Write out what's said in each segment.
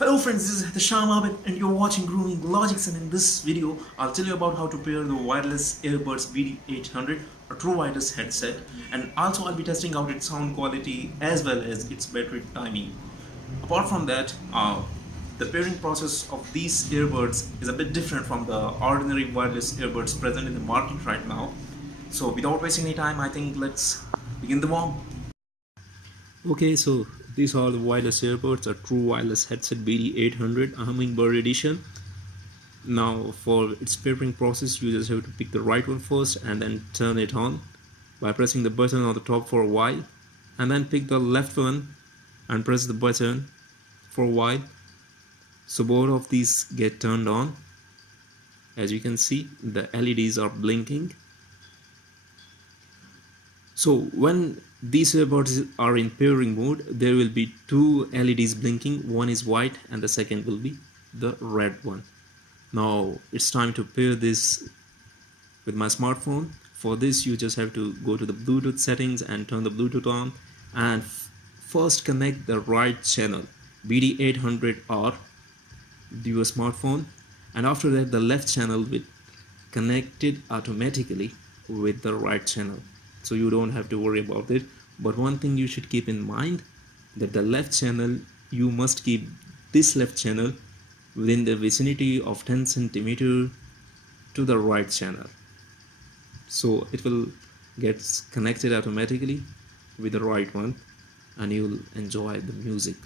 Hello friends, this is Hisham Abid and you're watching Grooming Logics, and in this video I'll tell you about how to pair the wireless earbuds BD-800 or true wireless headset, and also I'll be testing out its sound quality as well as its battery timing. Apart from that, the pairing process of these earbuds is a bit different from the ordinary wireless earbuds present in the market right now. So without wasting any time, I think let's begin the one. Okay, so these are the wireless earbuds, a true wireless headset BD-800 Hummingbird edition. Now for its pairing process, you just have to pick the right one first and then turn it on by pressing the button on the top for a while, and then pick the left one and press the button for a while. So both of these get turned on. As you can see, the LEDs are blinking. So when these earbuds are in pairing mode, there will be two LEDs blinking. One is white and the second will be the red one. Now it's time to pair this with my smartphone. For this, you just have to go to the Bluetooth settings and turn the Bluetooth on, and first connect the right channel BD-800R to your smartphone, and after that the left channel will connect it automatically with the right channel, so you don't have to worry about it. But one thing you should keep in mind, that the left channel, you must keep this left channel within the vicinity of 10 centimeter to the right channel, so it will get connected automatically with the right one and you'll enjoy the music.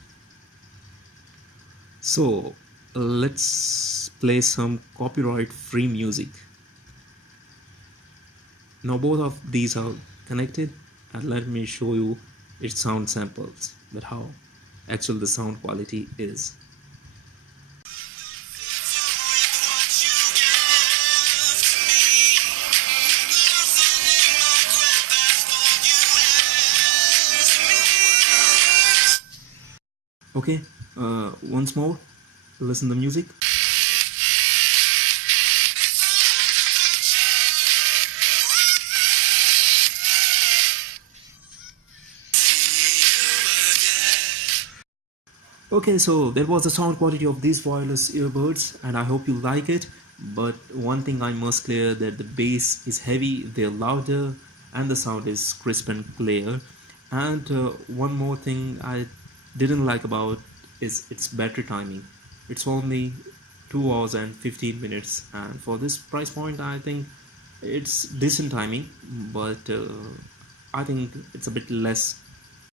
So let's play some copyright free music. Now both of these are connected, and let me show you its sound samples, that how actual the sound quality is. Okay, once more, listen to the music. Okay, so that was the sound quality of these wireless earbuds, and I hope you like it. But one thing I must clear, that the bass is heavy, they're louder, and the sound is crisp and clear. And one more thing I didn't like about is its battery timing. It's only 2 hours and 15 minutes, and for this price point I think it's decent timing, but I think it's a bit less